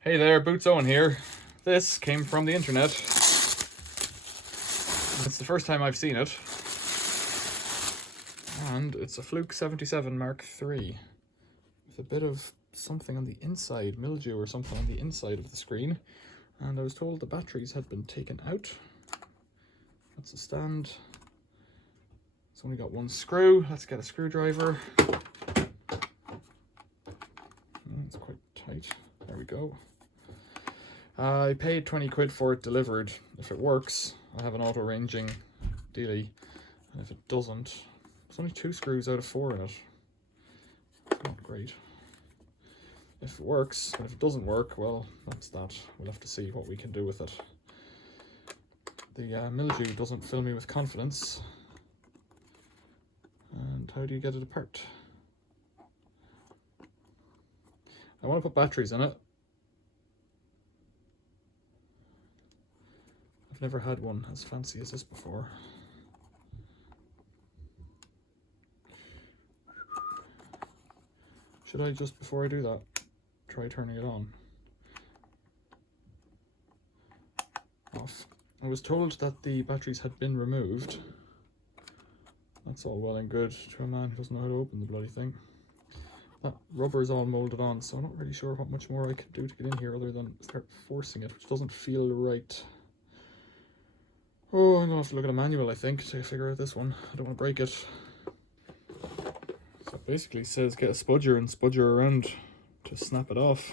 Hey there, Boots Owen here. This came from the internet. It's the first time I've seen it. And it's a Fluke 77 Mark III. With a bit of something on the inside, mildew or something on the inside of the screen. And I was told the batteries had been taken out. That's a stand. It's only got one screw. Let's get a screwdriver. It's quite tight. There we go. I paid 20 quid for it delivered. If it works, I have an auto ranging dealie. And if it doesn't, there's only 2 screws out of 4 in it. It's not great. If it works, and if it doesn't work, well, that's that. We'll have to see what we can do with it. The mildew doesn't fill me with confidence. And how do you get it apart? I want to put batteries in it. I've never had one as fancy as this before. Should I just, before I do that, try turning it on? Off. I was told that the batteries had been removed. That's all well and good to a man who doesn't know how to open the bloody thing. That rubber is all molded on, so I'm not really sure what much more I could do to get in here other than start forcing it, which doesn't feel right. Oh, I'm gonna have to look at a manual, I think, to figure out this one. I don't want to break it. So it basically says get a spudger and spudger around to snap it off.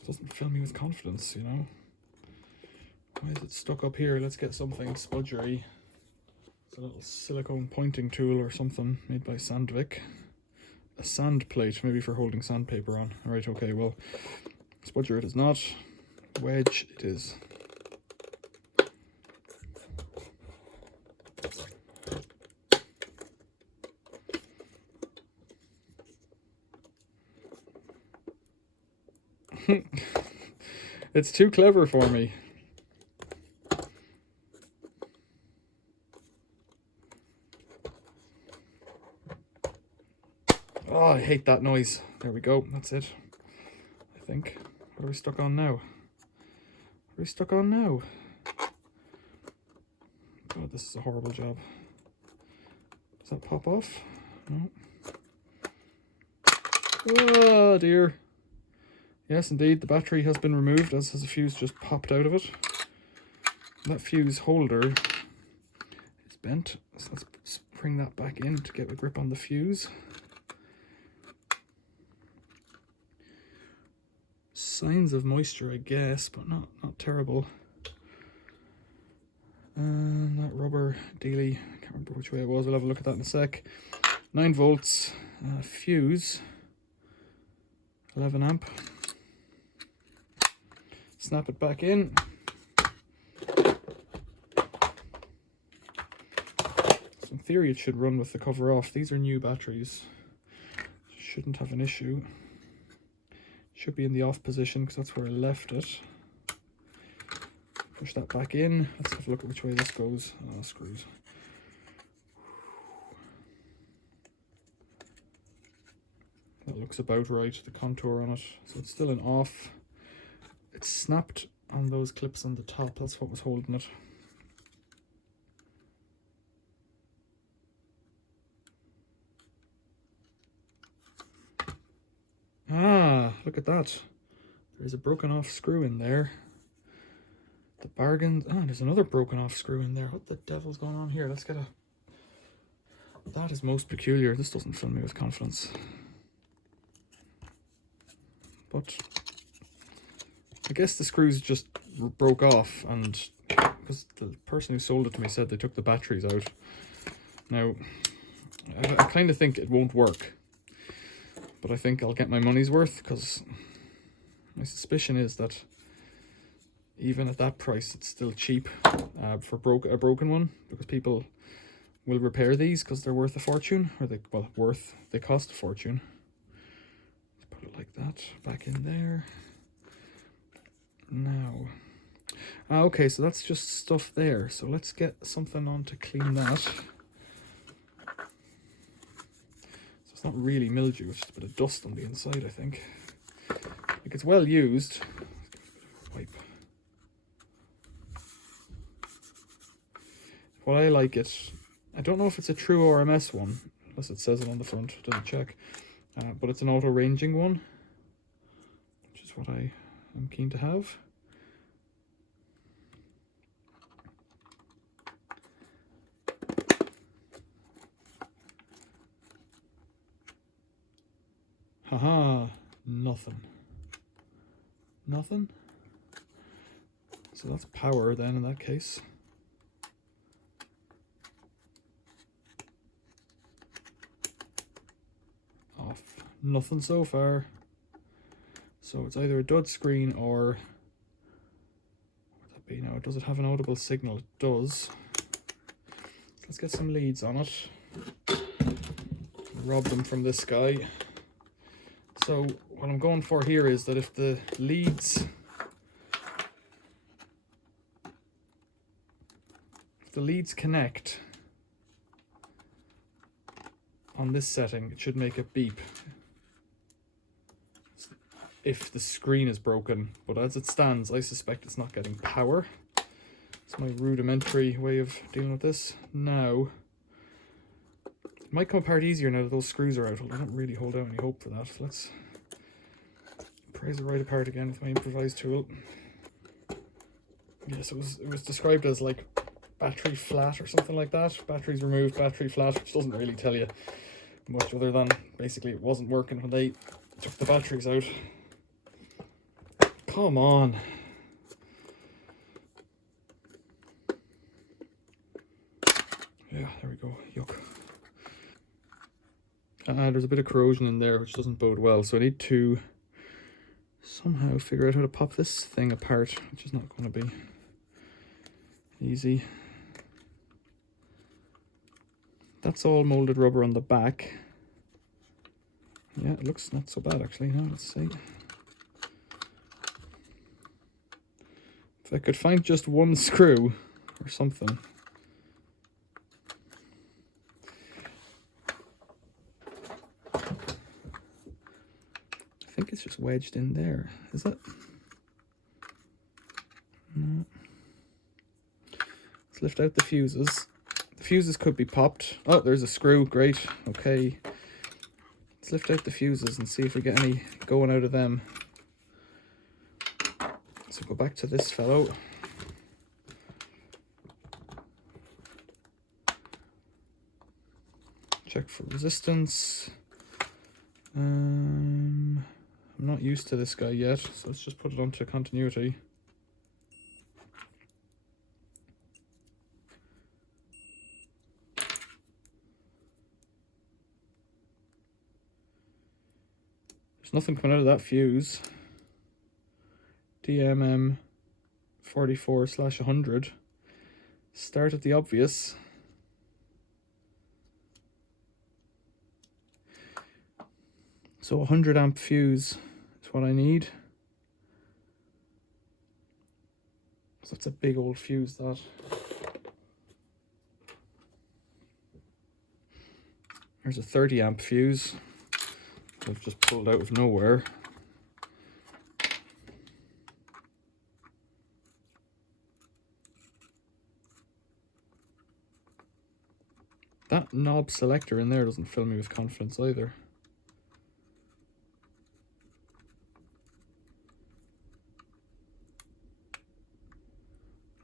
It doesn't fill me with confidence, you know. Why is it stuck up here? Let's get something spudgery. It's a little silicone pointing tool or something made by Sandvik. A sand plate, maybe for holding sandpaper on. Alright, okay, well, spudger it is not. Wedge it is. It's too clever for me. Oh, I hate that noise. There we go. That's it. I think. What are we stuck on now? What are we stuck on now? God, this is a horrible job. Does that pop off? No. Oh dear. Yes, indeed, the battery has been removed, as has a fuse just popped out of it. That fuse holder is bent, so let's bring that back in to get a grip on the fuse. Signs of moisture, I guess, but not terrible. And that rubber dealie, I can't remember which way it was, we'll have a look at that in a sec. 9 volts, fuse, 11 amp. Snap it back in. So in theory it should run with the cover off. These are new batteries. Shouldn't have an issue. Should be in the off position because that's where I left it. Push that back in. Let's have a look at which way this goes. Oh, screws. That looks about right, the contour on it. So it's still in off. It's snapped on those clips on the top. That's what was holding it. Ah, look at that. There's a broken off screw in there. The bargain. Ah, there's another broken off screw in there. What the devil's going on here? Let's get a... That is most peculiar. This doesn't fill me with confidence. But I guess the screws just broke off, and because the person who sold it to me said they took the batteries out. Now, I kind of think it won't work. But I think I'll get my money's worth, because my suspicion is that even at that price it's still cheap for a broken one, because people will repair these because they're worth a fortune, or they cost a fortune. Let's put it like that, back in there. Now, okay, so that's just stuff there, so let's get something on to clean that. So it's not really mildew, it's just a bit of dust on the inside, I think. Like, it's well used. Wipe. What I like it, I don't know if it's a true RMS one, unless it says it on the front, didn't check. But it's an auto ranging one, which is what I am keen to have. Haha, nothing. Nothing? So that's power then in that case. Off. Nothing so far. So it's either a dud screen or... what would that be now? Does it have an audible signal? It does. Let's get some leads on it. Rob them from this guy. So what I'm going for here is that if the leads connect on this setting, it should make a beep if the screen is broken, but as it stands I suspect it's not getting power. It's my rudimentary way of dealing with this. Now it might come apart easier now that those screws are out. I don't really hold out any hope for that. Let's prise it right apart again with my improvised tool. Yes, it was described as like battery flat or something like that. Batteries removed, battery flat, which doesn't really tell you much other than basically it wasn't working when they took the batteries out. Come on. Yeah, there we go. Yuck. There's a bit of corrosion in there, which doesn't bode well, so I need to somehow figure out how to pop this thing apart, which is not going to be easy. That's all molded rubber on the back. Yeah, it looks not so bad actually. Now let's see. If I could find just one screw or something. I think it's just wedged in there. Is it? No. Let's lift out the fuses. The fuses could be popped. Oh, there's a screw. Great. Okay. Let's lift out the fuses and see if we get any going out of them. So go back to this fellow. Check for resistance. I'm not used to this guy yet, so let's just put it onto continuity. There's nothing coming out of that fuse. DMM 44/100. Start at the obvious. So 100 amp fuse is what I need. So that's a big old fuse, that. There's a 30 amp fuse I've just pulled out of nowhere. That knob selector in there doesn't fill me with confidence either.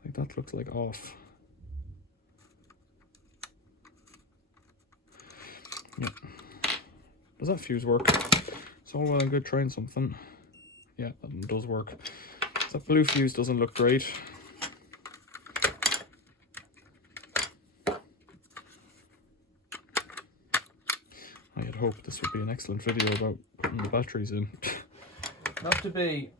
Like, that looks like off. Yeah. Does that fuse work? It's all well and good trying something. Yeah, that one does work. So that blue fuse doesn't look great. I had hoped this would be an excellent video about putting the batteries in. Not to be.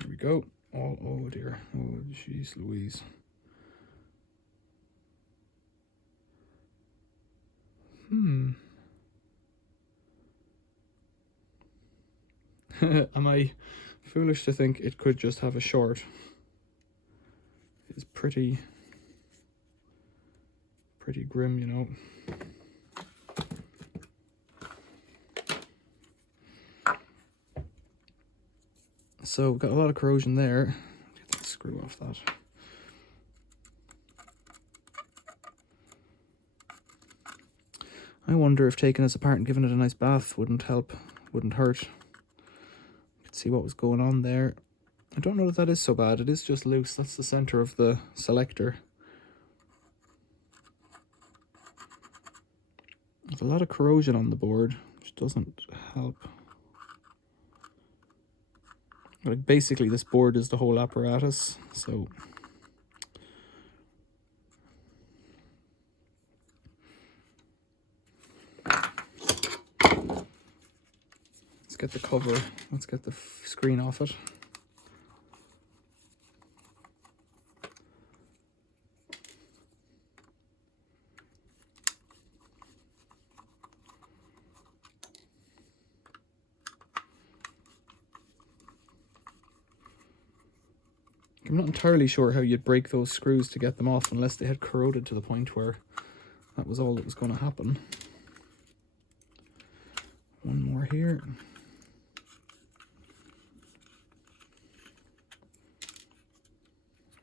Here we go. Oh dear. Oh jeez Louise. Am I foolish to think it could just have a short? Is pretty grim, you know. So got a lot of corrosion there. Get that screw off that. I wonder if taking this apart and giving it a nice bath wouldn't help, wouldn't hurt. You could see what was going on there. I don't know that that is so bad. It is just loose. That's the center of the selector. There's a lot of corrosion on the board, which doesn't help. Like basically this board is the whole apparatus, so let's get the cover, let's get the screen off it. I'm not entirely sure how you'd break those screws to get them off unless they had corroded to the point where that was all that was going to happen. One more here.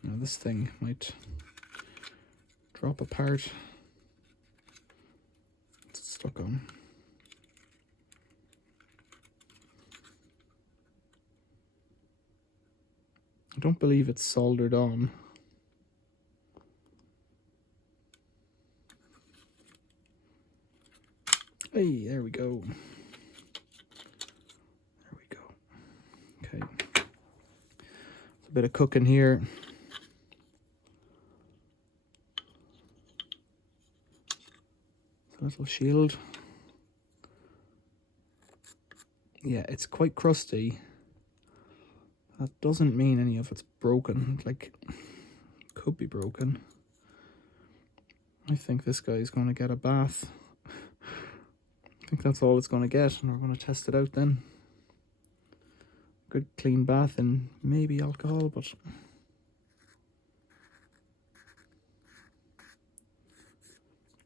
Now this thing might drop apart. It's stuck on. I don't believe it's soldered on. Hey, there we go. There we go. Okay. There's a bit of cooking here. A little shield. Yeah, it's quite crusty. That doesn't mean any of it's broken. Like, could be broken. I think this guy is going to get a bath. I think that's all it's going to get, and we're going to test it out then. Good clean bath and maybe alcohol, but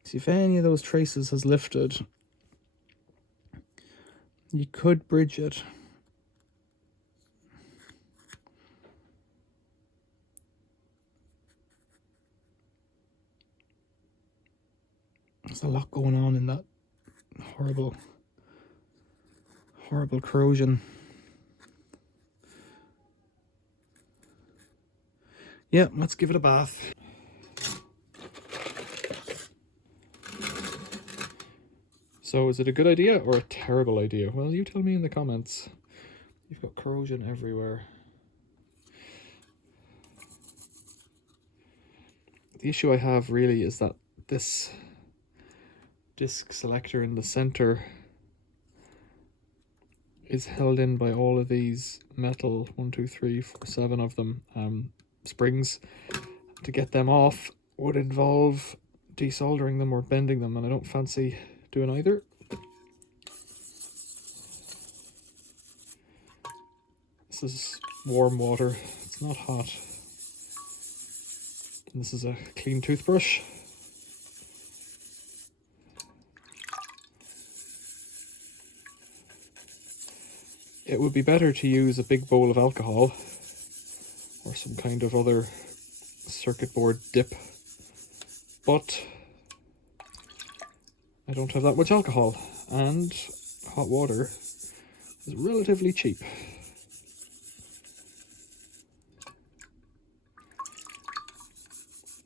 see if any of those traces has lifted. You could bridge it. There's a lot going on in that horrible corrosion. Yeah, let's give it a bath. So is it a good idea or a terrible idea? Well, you tell me in the comments. You've got corrosion everywhere. The issue I have really is that this disc selector in the center is held in by all of these metal 1, 2, 3, 4, 7 of them springs. To get them off would involve desoldering them or bending them, and I don't fancy doing either. This is warm water, it's not hot. And this is a clean toothbrush. It would be better to use a big bowl of alcohol or some kind of other circuit board dip, but I don't have that much alcohol, and hot water is relatively cheap.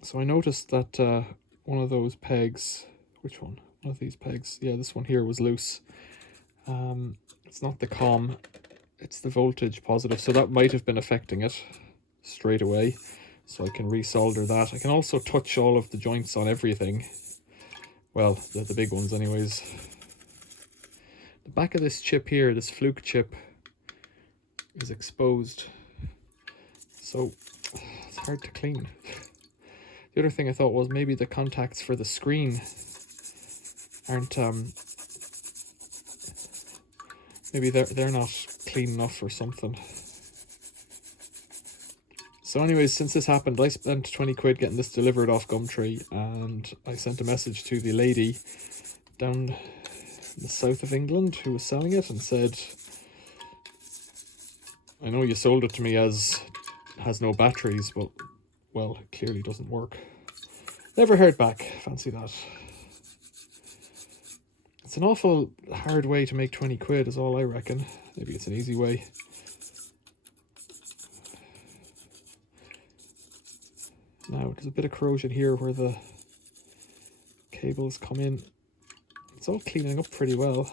So I noticed that one of those pegs, which one? One of these pegs, yeah, this one here was loose. It's not the COM, it's the voltage positive, so that might have been affecting it straight away. So I can resolder that. I can also touch all of the joints on everything. Well, the big ones anyways. The back of this chip here, this Fluke chip, is exposed. So it's hard to clean. The other thing I thought was maybe the contacts for the screen aren't maybe they're not clean enough or something. So anyways, since this happened, I spent 20 quid getting this delivered off Gumtree, and I sent a message to the lady down in the south of England who was selling it and said, I know you sold it to me as has no batteries, but, well, it clearly doesn't work. Never heard back. Fancy that. It's an awful hard way to make 20 quid is all I reckon. Maybe it's an easy way. Now, there's a bit of corrosion here where the cables come in. It's all cleaning up pretty well.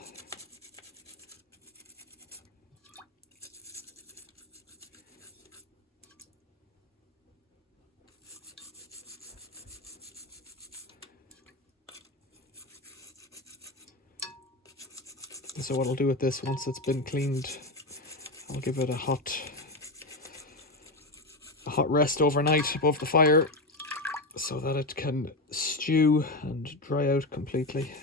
So what I'll do with this, once it's been cleaned, I'll give it a hot rest overnight above the fire so that it can stew and dry out completely.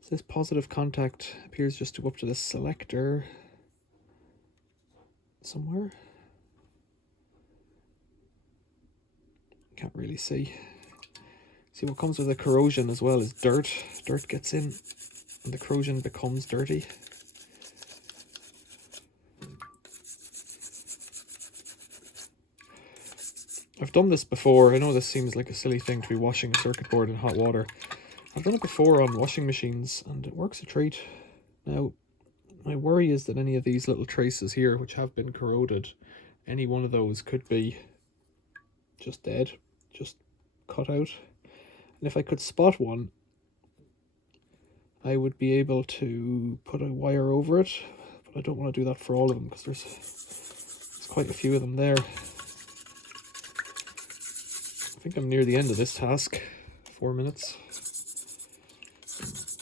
So this positive contact appears just to go up to the selector somewhere. Can't really see. See, what comes with the corrosion as well is dirt. Dirt gets in and the corrosion becomes dirty. I've done this before. I know this seems like a silly thing to be washing a circuit board in hot water. I've done it before on washing machines and it works a treat. Now, my worry is that any of these little traces here which have been corroded, any one of those could be just dead, just cut out. And if I could spot one, I would be able to put a wire over it, but I don't want to do that for all of them because there's quite a few of them there. I think I'm near the end of this task. 4 minutes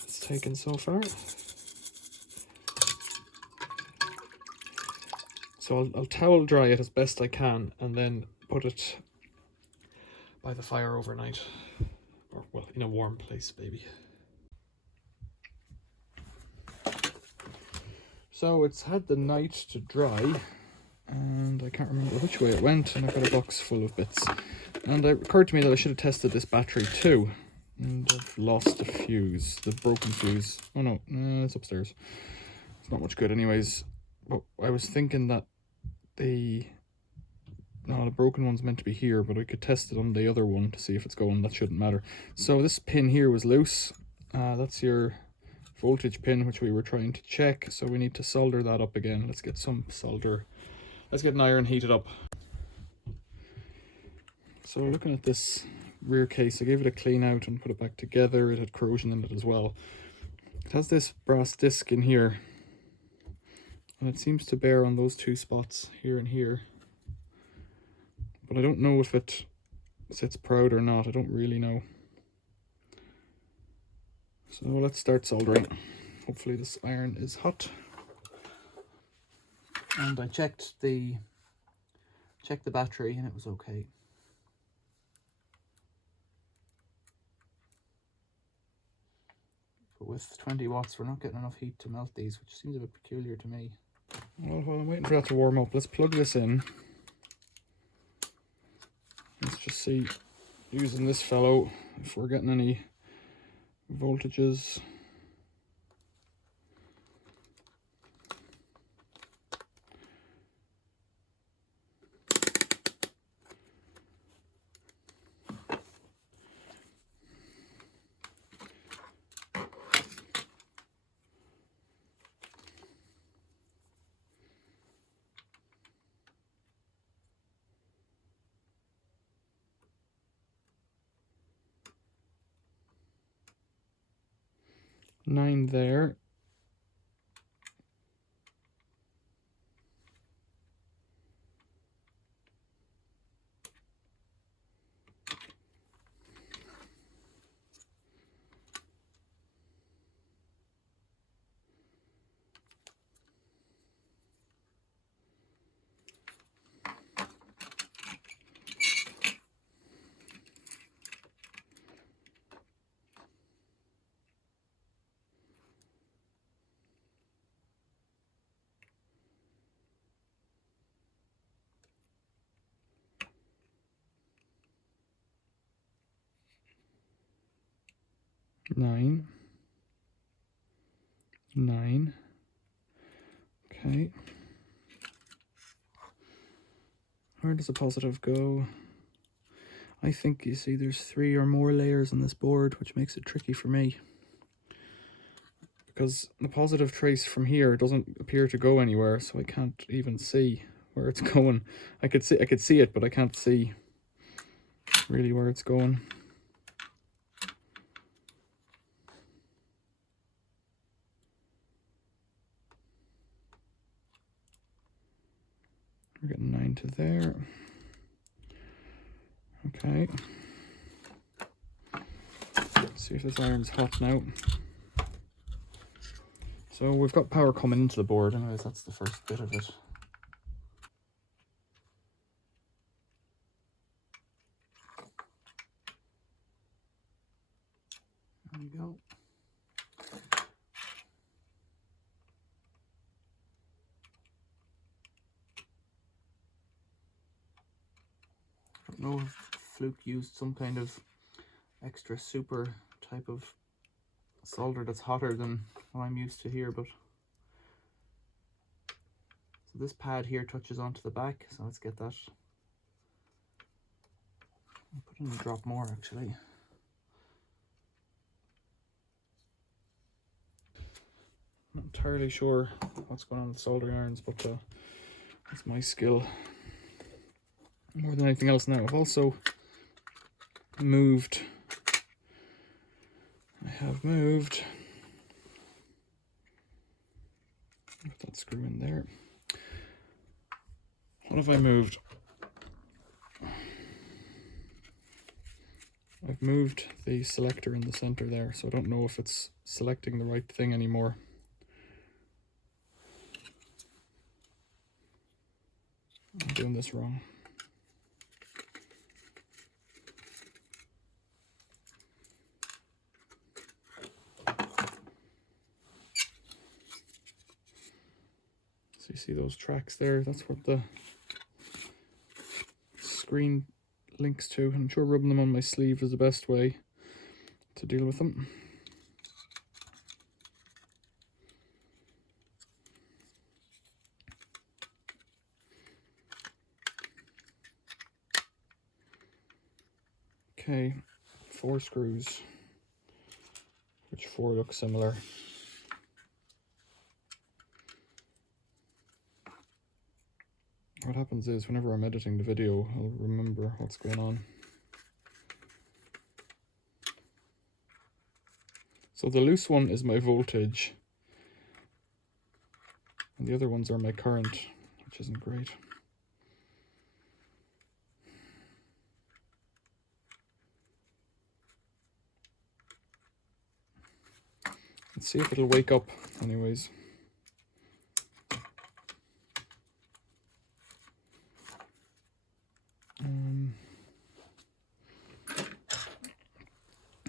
it's taken so far. So I'll towel dry it as best I can and then put it by the fire overnight. Or, well, in a warm place, maybe. So it's had the night to dry, and I can't remember which way it went, and I've got a box full of bits. And it occurred to me that I should have tested this battery too, and I've lost a fuse, the broken fuse. Oh no, it's upstairs. It's not much good anyways, but I was thinking that the broken one's meant to be here, but I could test it on the other one to see if it's going. That shouldn't matter. So this pin here was loose. That's your voltage pin, which we were trying to check. So we need to solder that up again. Let's get some solder. Let's get an iron heated up. So looking at this rear case, I gave it a clean out and put it back together. It had corrosion in it as well. It has this brass disc in here, and it seems to bear on those two spots here and here. But I don't know if it sits proud or not. I don't really know. So let's start soldering. Hopefully this iron is hot. And I checked the battery and it was okay. But with 20 watts we're not getting enough heat to melt these, which seems a bit peculiar to me. Well, while I'm waiting for that to warm up, let's plug this in. Let's just see, using this fellow, if we're getting any voltages. Nine there. 9, 9. Okay. Where does the positive go? I think, you see, there's 3 or more layers on this board, which makes it tricky for me. Because the positive trace from here doesn't appear to go anywhere, so I can't even see where it's going. I could see it, but I can't see really where it's going. We're getting 9 to there. Okay. See if this iron's hot now. So we've got power coming into the board, anyways, that's the first bit of it. There we go. I don't know if Fluke used some kind of extra super type of solder that's hotter than what I'm used to here, but so this pad here touches onto the back, so let's get that. I'll put in a drop more actually. Not entirely sure what's going on with soldering irons, but that's my skill more than anything else. Now I've also moved, put that screw in there. What have I moved? I've moved the selector in the center there, so I don't know if it's selecting the right thing anymore. I'm doing this wrong. So you see those tracks there, that's what the screen links to. I'm sure rubbing them on my sleeve is the best way to deal with them. Okay, 4 screws, which 4 look similar. What happens is, whenever I'm editing the video, I'll remember what's going on. So the loose one is my voltage, and the other ones are my current, which isn't great. Let's see if it'll wake up anyways.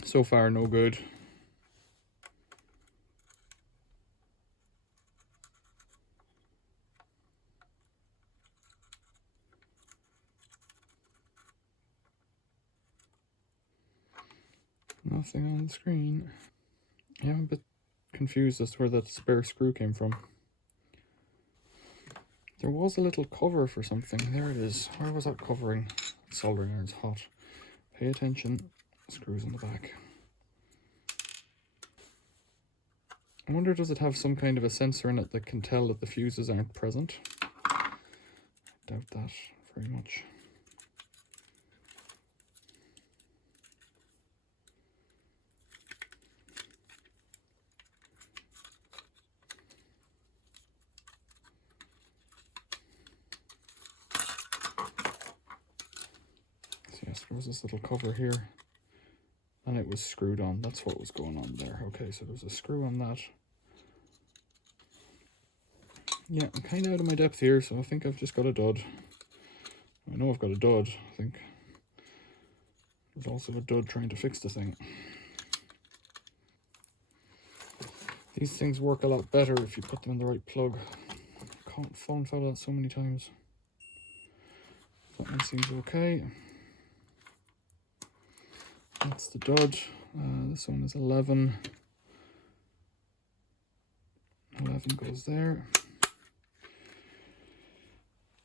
So far, no good. Nothing on the screen. Yeah, I'm a bit confused as to where that spare screw came from. There was a little cover for something. There it is. Where was that covering? Soldering iron's hot. Pay attention. Screws in the back. I wonder, does it have some kind of a sensor in it that can tell that the fuses aren't present? I doubt that very much. So yes, there was this little cover here, and it was screwed on. That's what was going on there. Okay, so there's a screw on that. Yeah, I'm kind of out of my depth here, so I think I've just got a dud. I know I've got a dud. I think there's also a dud trying to fix the thing. These things work a lot better if you put them in the right plug. I've fallen foul of that so many times. That one seems okay. That's the dud. This one is 11. 11 goes there.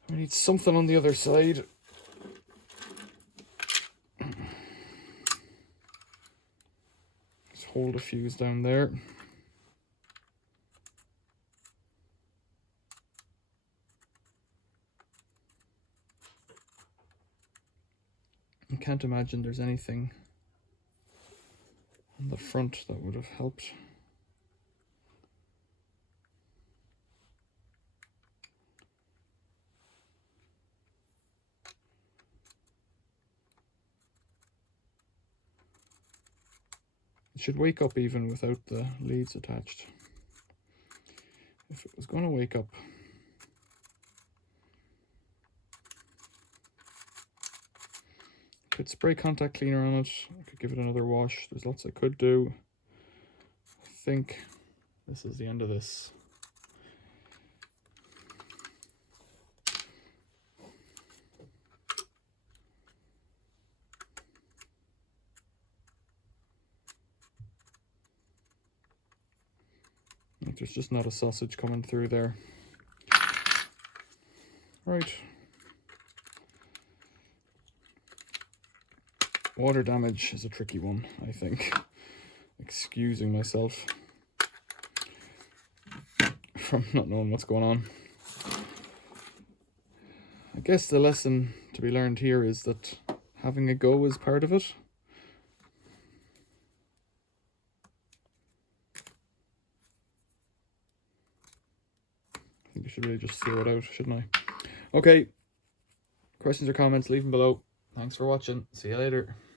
We need something on the other side. Just hold a fuse down there. I can't imagine there's anything on the front that would have helped. It should wake up even without the leads attached. If it was going to wake up, I could spray contact cleaner on it. I could give it another wash. There's lots I could do. I think this is the end of this. There's just not a sausage coming through there. Right. Water damage is a tricky one, I think. Excusing myself from not knowing what's going on. I guess the lesson to be learned here is that having a go is part of it. I think I should really just throw it out, shouldn't I? Okay. Questions or comments, leave them below. Thanks for watching. See you later.